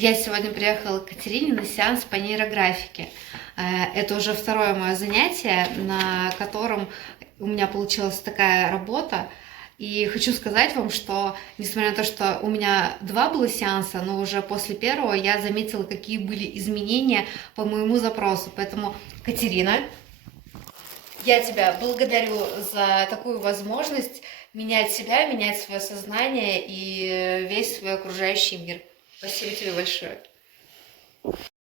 Я сегодня приехала к Катерине на сеанс по нейрографике. Это уже второе мое занятие, на котором у меня получилась такая работа. И хочу сказать вам, что несмотря на то, что у меня два было сеанса, но уже после первого я заметила, какие были изменения по моему запросу. Поэтому, Катерина, я тебя благодарю за такую возможность менять себя, менять свое сознание и весь свой окружающий мир. Спасибо тебе большое.